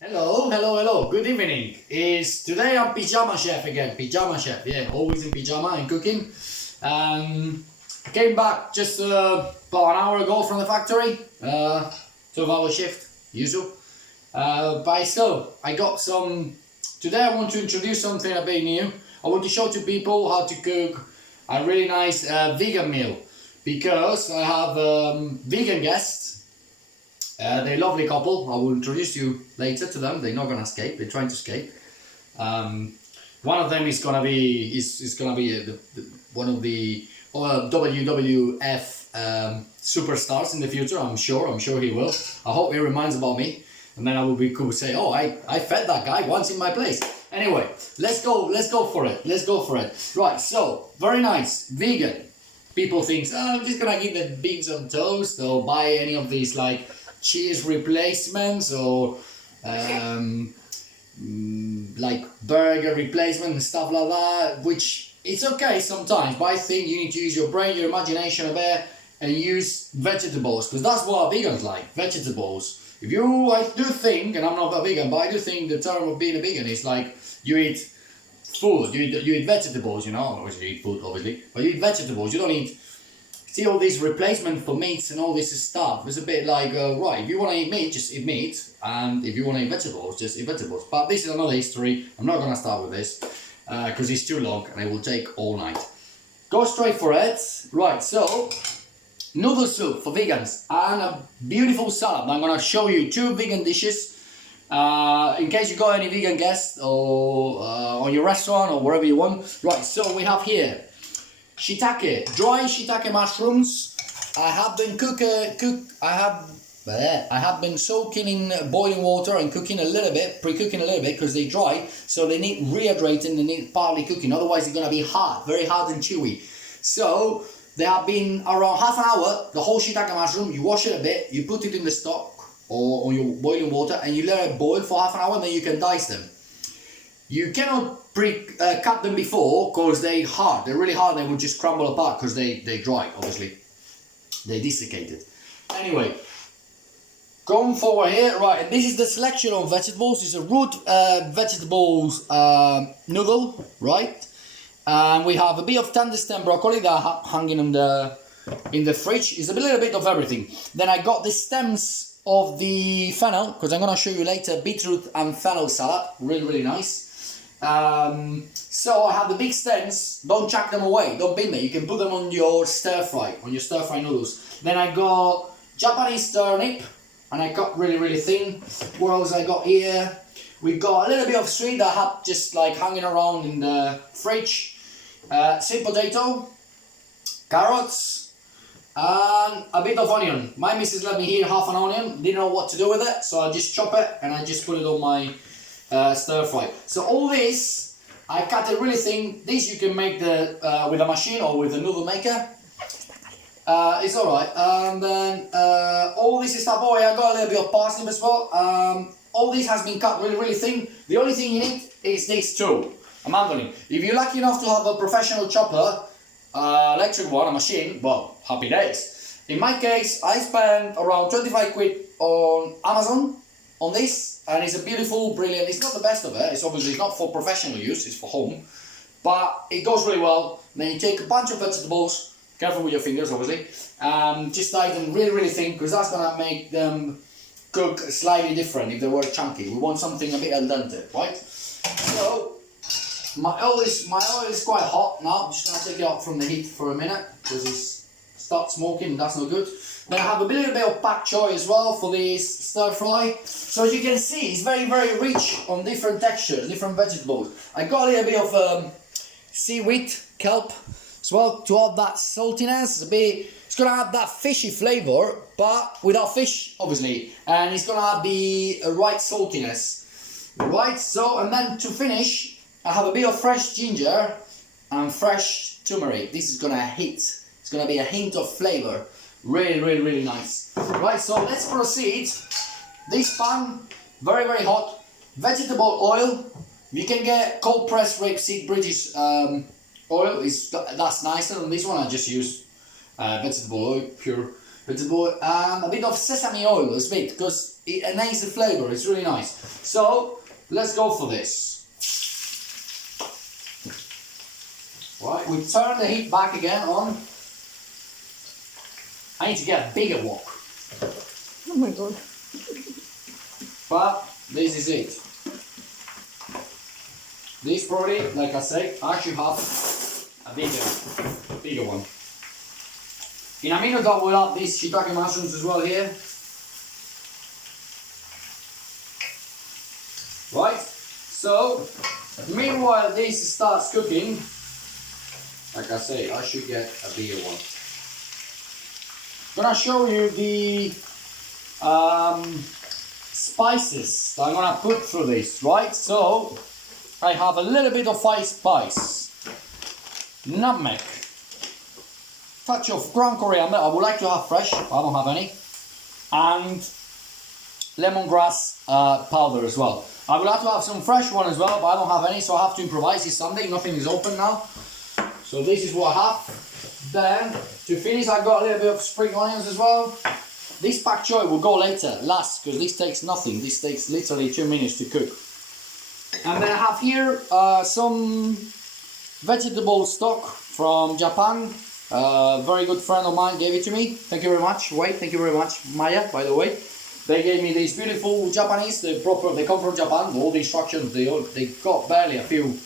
Hello. Good evening. Today I'm pyjama chef again. Pyjama chef, yeah, always in pyjama and cooking. I came back just about an hour ago from the factory. 12-hour shift, usual. But still, I got some. Today I want to introduce something a bit new. I want to show to people how to cook a really nice vegan meal because I have vegan guests. They're a lovely couple. I will introduce you later to them. They're not gonna escape. They're trying to escape. One of them is gonna be one of the WWF superstars in the future. I'm sure he will. I hope he reminds about me, and then I will be cool to say, oh, I fed that guy once in my place. Anyway, let's go for it. Right. So very nice vegan. People think, oh, I'm just gonna eat the beans on toast or buy any of these like cheese replacements or like burger replacement and stuff like that, which it's okay sometimes, but I think you need to use your brain, your imagination a bit, and use vegetables, because that's what vegans like, vegetables. I do think, and I'm not a vegan, but I do think the term of being a vegan is like you eat food, you eat vegetables, you know, obviously you eat food, obviously, but you eat vegetables, you don't eat. See all these replacement for meats and all this stuff. It's a bit like, right, if you want to eat meat, just eat meat. And if you want to eat vegetables, just eat vegetables. But this is another history. I'm not going to start with this because it's too long and it will take all night. Go straight for it. Right, so noodle soup for vegans and a beautiful salad. I'm going to show you two vegan dishes. In case you got any vegan guests or on your restaurant or wherever you want. Right, so we have here shiitake, dry shiitake mushrooms. I have been soaking in boiling water and cooking a little bit, pre-cooking a little bit because they're dry, so they need rehydrating, they need partly cooking, otherwise they're gonna be hard, very hard and chewy. So they have been around half an hour, the whole shiitake mushroom, you wash it a bit, you put it in the stock or on your boiling water and you let it boil for half an hour and then you can dice them. You cannot cut them before because they're hard. They're really hard. They will just crumble apart because they dry, obviously. They're desiccated. Anyway, going forward here, right, and this is the selection of vegetables. It's a root vegetables noodle, right? And we have a bit of tender stem broccoli that hanging in the fridge. It's a little bit of everything. Then I got the stems of the fennel, because I'm going to show you later, beetroot and fennel salad. Really nice. So I have the big stems, don't chuck them away, don't bin them, you can put them on your stir fry noodles. Then I got Japanese turnip, and I cut really thin. What else I got here? We got a little bit of sweet that I had just like hanging around in the fridge. Sweet potato, carrots, and a bit of onion. My missus let me hear half an onion, didn't know what to do with it, so I just chop it and I just put it on my stir fry. So all this, I cut it really thin. This you can make with a machine or with a noodle maker. It's alright. And then all this stuff. Oh yeah, I got a little bit of parsnip as well. All this has been cut really thin. The only thing you need is this tool, a mandolin. If you're lucky enough to have a professional chopper, electric one, a machine, well, happy days. In my case, I spent around 25 quid on Amazon on this, and it's a beautiful, brilliant, it's not the best of it, it's obviously not for professional use, it's for home, but it goes really well. Then you take a bunch of vegetables, careful with your fingers obviously, just dice them really thin, because that's gonna make them cook slightly different if they were chunky. We want something a bit al dente, right? So, my oil is quite hot now. I'm just gonna take it out from the heat for a minute, because it's start smoking, that's not good. Then I have a little bit of pak choy as well for this stir fry. So as you can see, it's very rich on different textures, different vegetables. I got a little bit of seaweed, kelp as well to add that saltiness. It's gonna have that fishy flavor, but without fish, obviously. And it's gonna have the right saltiness. Right, so, and then to finish, I have a bit of fresh ginger and fresh turmeric. This is gonna hit. It's gonna be a hint of flavor. Really nice. Right, so let's proceed. This pan, very hot. Vegetable oil. You can get cold pressed rapeseed British oil. That's nicer than this one. I just use vegetable oil, pure vegetable, a bit of sesame oil as well, because it enhances the flavor. It's really nice. So let's go for this. Right, we turn the heat back again on. I need to get a bigger wok. Oh my god. But this is it. This probably, like I say, I should have a bigger one. In a minute I will add these shiitake mushrooms as well here. Right, so meanwhile this starts cooking, like I say, I should get a bigger one. I'm gonna show you the spices that I'm gonna put through this, right? So I have a little bit of spice, nutmeg, touch of ground coriander. I would like to have fresh, I don't have any, and lemongrass powder as well. I would like to have some fresh one as well, but I don't have any, so I have to improvise. It's Sunday, nothing is open now. So this is what I have. Then to finish, I got a little bit of spring onions as well. This pak choy will go later, last, because this takes nothing. This takes literally 2 minutes to cook. And then I have here some vegetable stock from Japan. Very good friend of mine gave it to me. Thank you very much. Wait, thank you very much, Maya, by the way. They gave me these beautiful Japanese. They come from Japan. All the instructions, they got barely a few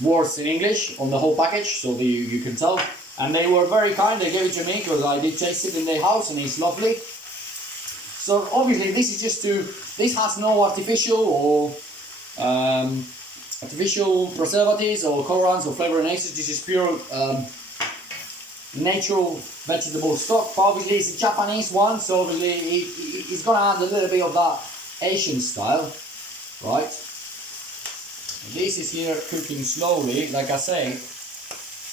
words in English on the whole package, so you can tell. And they were very kind. They gave it to me because I did taste it in their house, and it's lovely. So obviously this is just to. This has no artificial or artificial preservatives or colorants or flavor enhancers. This is pure natural vegetable stock. But obviously it's a Japanese one, so obviously it's gonna add a little bit of that Asian style, right? This is here cooking slowly. Like I say,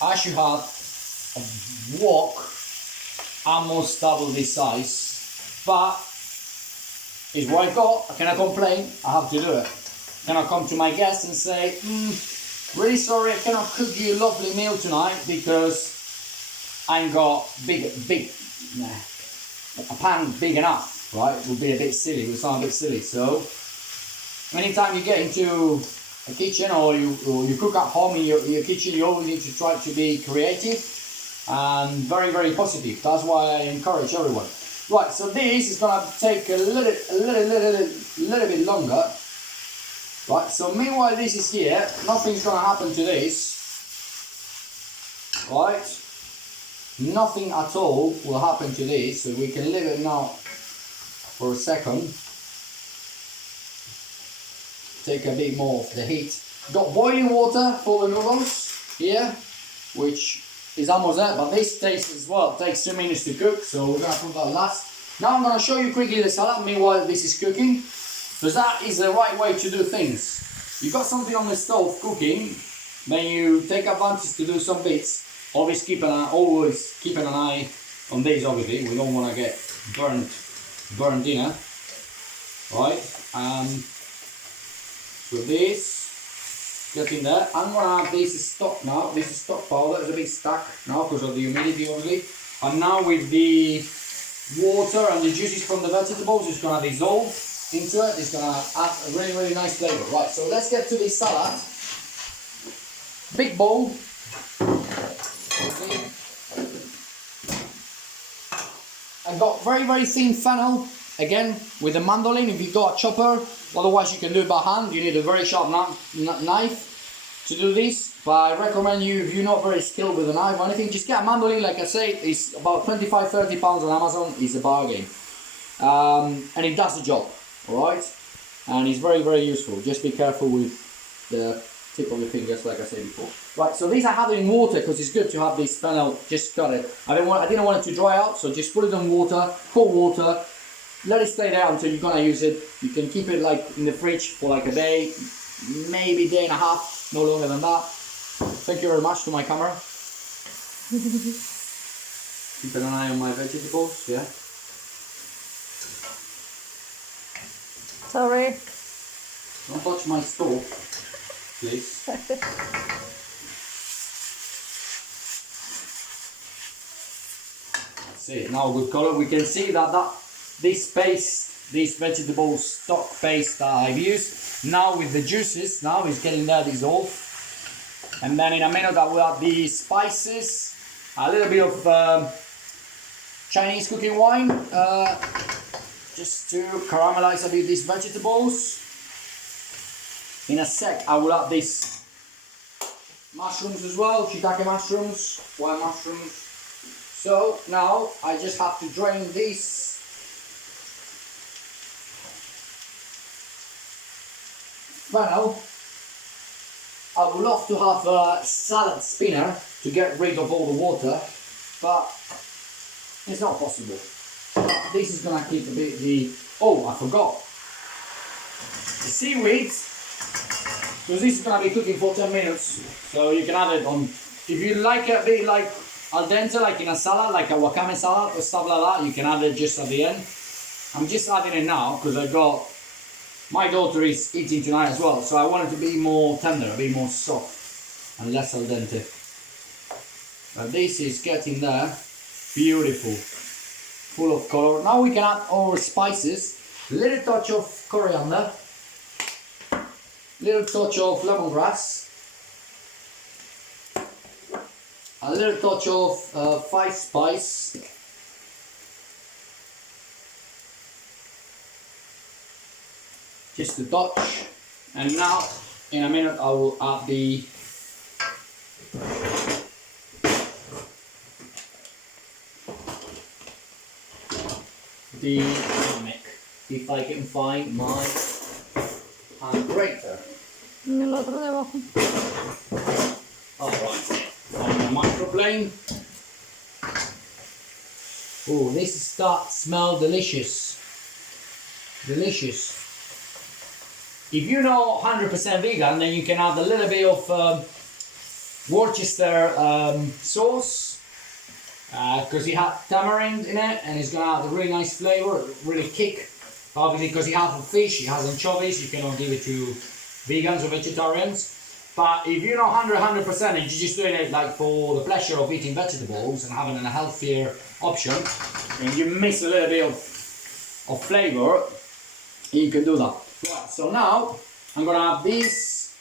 I should have a wok almost double this size, but it's what I got. I cannot complain. I have to do it. I cannot come to my guests and say, really sorry, I cannot cook you a lovely meal tonight because I ain't got a pan big enough, right? It would be a bit silly. It would sound a bit silly. So anytime you get into a kitchen or you cook at home in your kitchen, you always need to try to be creative and very, very positive. That's why I encourage everyone. Right, so this is gonna take a little bit longer. Right, so meanwhile this is here, nothing's gonna happen to this. Right, nothing at all will happen to this, so we can leave it now for a second. Take a bit more of the heat. Got boiling water for the noodles here, which is almost there, but this takes as well, takes 2 minutes to cook, so we're gonna put that last. Now I'm gonna show you quickly the salad meanwhile this is cooking, because that is the right way to do things. You got something on the stove cooking, then you take advantage to do some bits. Always keep an eye on these. Obviously, we don't want to get burnt dinner, right? So this, getting there. I'm gonna have this stock now. This is stock powder. It's a bit stuck now because of the humidity, obviously. And now with the water and the juices from the vegetables, it's gonna dissolve into it. It's gonna add a really, really nice flavor. Right. So let's get to this salad. Big bowl. Okay. I got very, very thin fennel. Again, with a mandolin, if you've got a chopper, otherwise you can do it by hand. You need a very sharp knife to do this. But I recommend you, if you're not very skilled with a knife or anything, just get a mandolin. Like I say, it's about 25-30 pounds on Amazon. It's a bargain. And it does the job, alright? And it's very, very useful. Just be careful with the tip of your fingers, like I said before. Right, so these I have it in water because it's good to have this fennel. Just got it. I didn't want it to dry out, so just put it in water, cold water. Let it stay there until you're gonna use it. You can keep it like in the fridge for like a day, maybe a day and a half, no longer than that. Thank you very much to my camera. Keep an eye on my vegetables, yeah. Sorry. Don't touch my stove, please. See, now good color. We can see that this paste, this vegetable stock paste that I've used, now with the juices, now it's getting there dissolved. And then in a minute I will add the spices, a little bit of Chinese cooking wine, just to caramelize a bit these vegetables. In a sec I will add these mushrooms as well, shiitake mushrooms, white mushrooms. So now I just have to drain this funnel. I would love to have a salad spinner to get rid of all the water, but it's not possible. This is gonna keep a bit the... Oh, I forgot. The seaweed, because this is gonna be cooking for 10 minutes, so you can add it on. If you like it a bit like al dente, like in a salad, like a wakame salad or stuff like that, you can add it just at the end. I'm just adding it now because I got... My daughter is eating tonight as well, so I want it to be more tender, a bit more soft and less al dente. But this is getting there, beautiful, full of color. Now we can add our spices, a little touch of coriander, little touch of lemongrass, a little touch of 5 spice, just a touch. And now in a minute I will add the tonic, if I can find my hand grater. Nell'altro di abajo. Alright, on the microplane. Oh, this smells delicious. Delicious. If you know 100% vegan, then you can add a little bit of Worcester sauce, because it has tamarind in it, and it's gonna add a really nice flavor, really kick. Obviously, because it has fish, it has anchovies, you cannot give it to vegans or vegetarians. But if you know 100% and you're just doing it like for the pleasure of eating vegetables and having a healthier option, and you miss a little bit of flavor, you can do that. Right, so now I'm gonna have these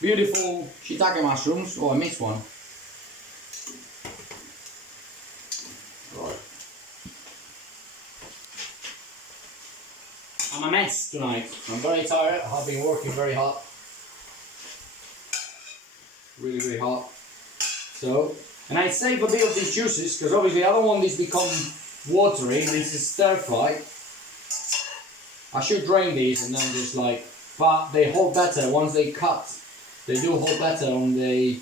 beautiful shiitake mushrooms. Oh, I missed one. Right. I'm a mess tonight. I'm very tired. I've been working very hard. Really, really hard. So, and I save a bit of these juices because obviously I don't want these to become watery. This is stir fry. I should drain these and then just like, but they hold better once they cut. They do hold better on the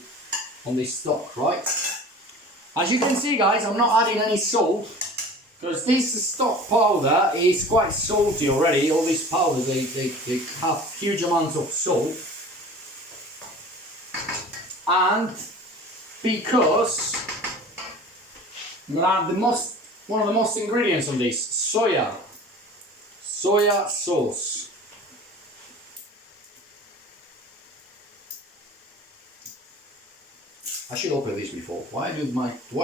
stock, right? As you can see, guys, I'm not adding any salt because this stock powder is quite salty already. All these powders, they have huge amounts of salt. And because I'm gonna add one of the most ingredients of this, soya sauce. I should open this before. Why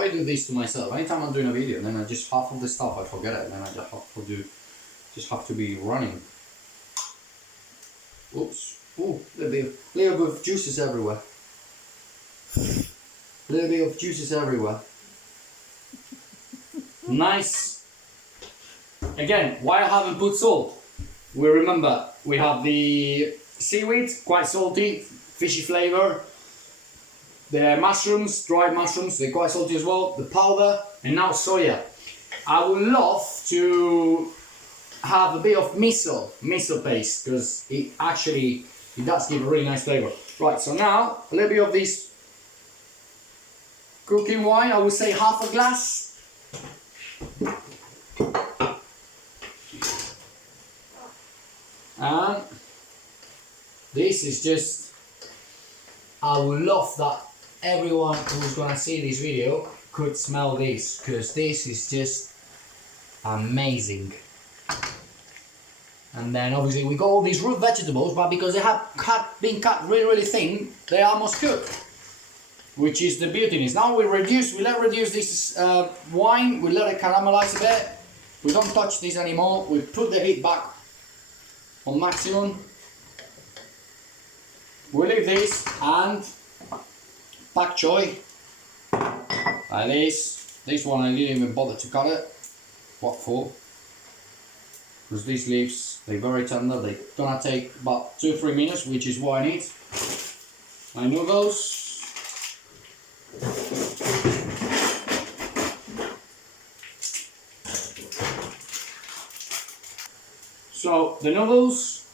do this to myself? Anytime I'm doing a video, then I just half of the stuff I forget it, and then I just have to be running. Oops. Ooh, little bit of juices everywhere. Little bit of juices everywhere. Nice. Again, why I haven't put salt? We remember we have the seaweed, quite salty, fishy flavor. The mushrooms, dried mushrooms, they're quite salty as well. The powder, and now soya. I would love to have a bit of miso paste, because it does give a really nice flavor. Right, so now a little bit of this cooking wine. I would say half a glass. And this is just, I would love that everyone who's gonna see this video could smell this, because this is just amazing. And then obviously we got all these root vegetables, but because they have been cut really, really thin, they are almost cooked. which is the beauty is. Now we let reduce this wine, we let it caramelize a bit. We don't touch this anymore. We put the heat back on maximum. We leave this and pak choy like this. This one I didn't even bother to cut it. What for? Because these leaves, they're very tender. They're gonna take about 2-3 minutes, which is what I need. My noodles. So the noodles,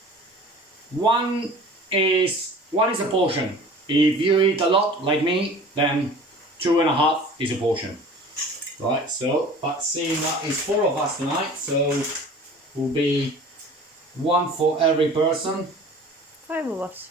one is a portion. If you eat a lot like me, then 2.5 is a portion. Right, so but seeing that it's 4 of us tonight, so will be 1 for every person. 5 of us.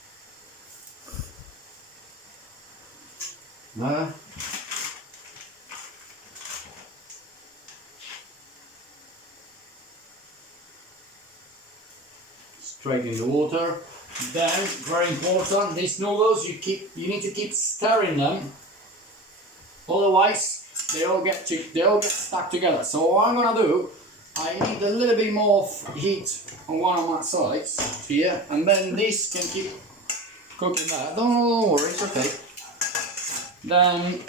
Straight in the water. Then, very important, these noodles you need to keep stirring them. Otherwise, they all get stuck together. So what I'm gonna do, I need a little bit more heat on one of my sides here, and then this can keep cooking there. Don't worry, it's okay. Then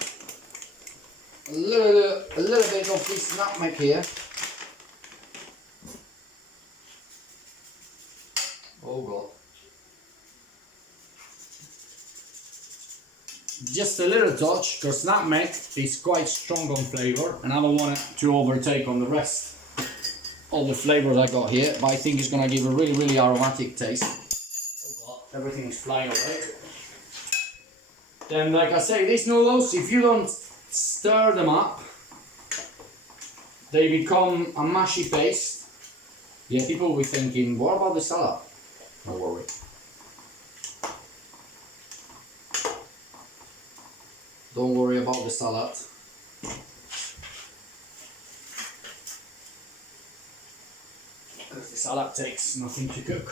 a little bit of this nutmeg here. Oh god. Just a little touch, because nutmeg is quite strong on flavor, and I don't want it to overtake on the rest of the flavors I got here, but I think it's gonna give a really aromatic taste. Oh god, everything is flying away. Then, like I say, these noodles, if you don't stir them up, they become a mushy paste. Yeah, people will be thinking, what about the salad? Don't worry. Don't worry about the salad. Because the salad takes nothing to cook.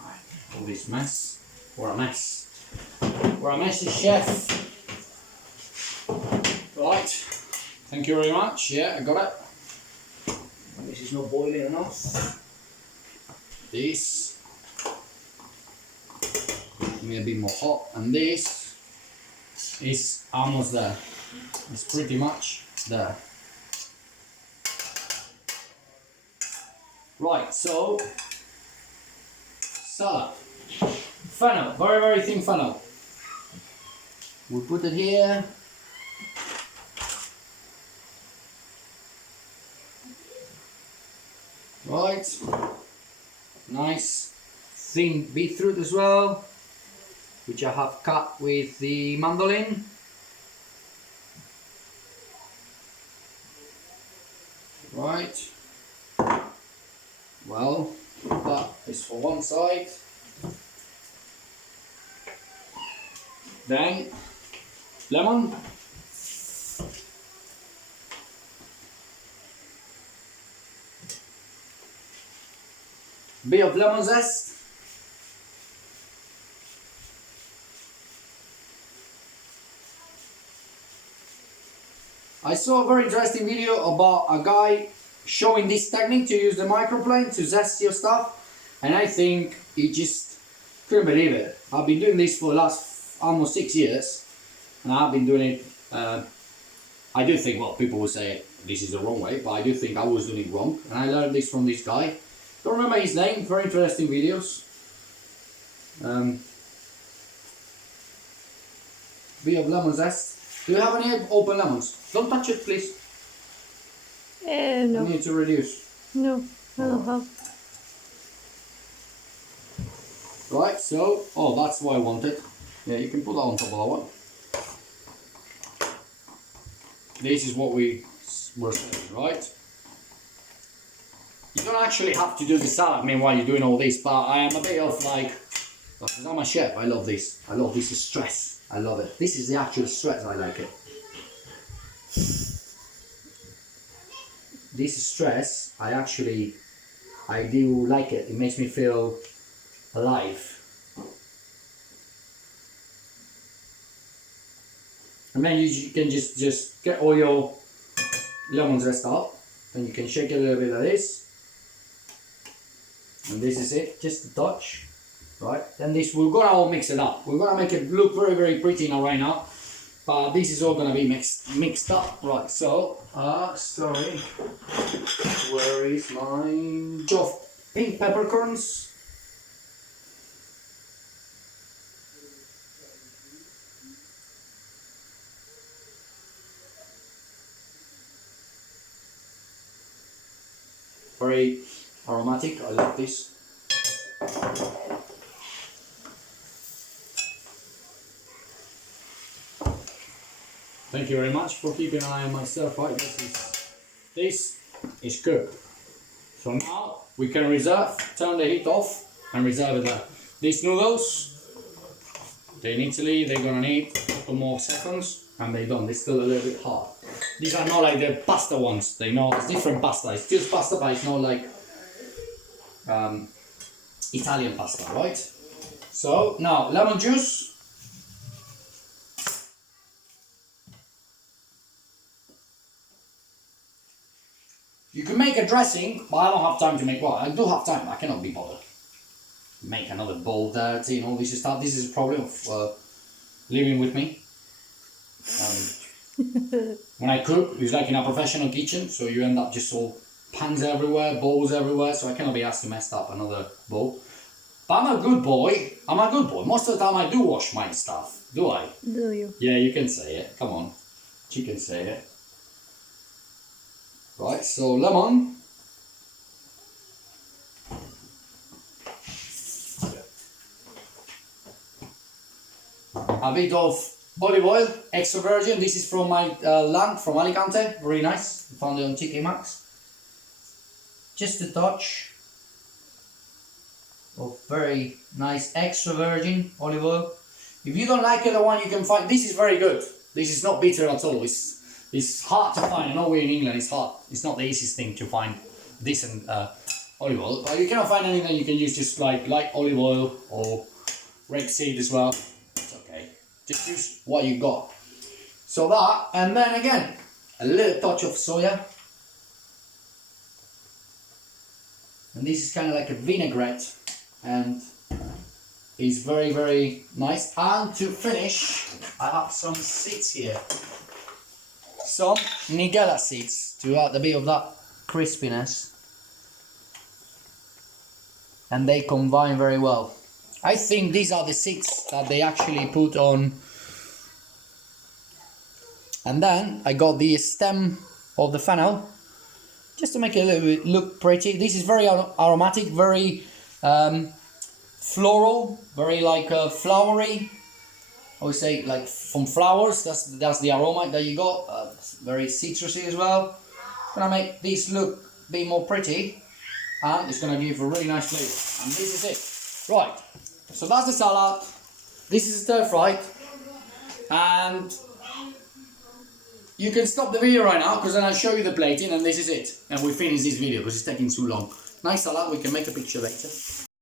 Right, all this mess. What a mess. What a messy chef. Right, thank you very much. Yeah, I got it. This is not boiling enough. This. Maybe a bit more hot, and this is almost there. It's pretty much there. Right, so salad, fennel, very thin fennel. We put it here. Right, nice thin beetroot as well, which I have cut with the mandolin. Right, well, that is for one side. Then, lemon. Bit of lemon zest. I saw a very interesting video about a guy showing this technique to use the microplane to zest your stuff, and I think he just couldn't believe it. I've been doing this for the last almost 6 years, and I've been doing it. I do think, well, people will say this is the wrong way, but I do think I was doing it wrong, and I learned this from this guy. Don't remember his name. Very interesting videos. Bit of lemon zest. Do you have any open lemons? Don't touch it, please. No. I need to reduce. No, I don't have. Right, so, oh, that's what I wanted. Yeah, you can put that on top of that one. This is what we were saying, right? You don't actually have to do the salad meanwhile you're doing all this, but I am a bit of like, because I'm a chef, I love this. I love this stress. I love it. This is the actual stress, I like it. This stress, I do like it. It makes me feel alive. And then you can just get all your lemons dressed up. Then you can shake it a little bit like this. And this is it, just a touch. Right, then this, we're gonna all mix it up. We're gonna make it look very, very pretty now right now. But this is all gonna be mixed up. Right, so, sorry. Where is my of pink peppercorns? Very aromatic, I love this. Thank you very much for keeping an eye on myself. Right, this is cooked. So now we can turn the heat off and reserve it there. These noodles, in Italy, they're gonna need a couple more seconds and they're done. They're still a little bit hard. These are not like the pasta ones. They know it's different pasta. It's just pasta, but it's not like Italian pasta, right? So now lemon juice. You can make a dressing, but I don't have time to make one. I do have time, I cannot be bothered. Make another bowl dirty and all this stuff. This is a problem of living with me. When I cook, it's like in a professional kitchen, so you end up just all pans everywhere, bowls everywhere, so I cannot be asked to mess up another bowl. But I'm a good boy. Most of the time I do wash my stuff, do I? Do you? Yeah, you can say it. Come on. You can say it. Right, so lemon. A bit of olive oil, extra virgin. This is from my land, from Alicante. Very nice. Found it on TK Maxx. Just a touch of very nice extra virgin olive oil. If you don't like the one you can find, this is very good. This is not bitter at all. It's hard to find. I know we're in England, it's hard. It's not the easiest thing to find decent olive oil. But you cannot find anything, you can use just like light olive oil or rapeseed as well. It's okay. Just use what you got. So that, and then again, a little touch of soya. And this is kind of like a vinaigrette. And it's very, very nice. And to finish, I have some seeds here. Some nigella seeds to add a bit of that crispiness, and they combine very well. I think these are the seeds that they actually put on. And then I got the stem of the fennel just to make it a little bit look pretty. This is very aromatic, very floral, very like flowery. I would say like from flowers, that's the aroma that you got, very citrusy as well. Gonna make this look be more pretty, and it's gonna give a really nice flavour. And this is it. Right, so that's the salad, this is stir fried, and you can stop the video right now because then I'll show you the plating and this is it. And we finish this video because it's taking too long. Nice salad, we can make a picture later.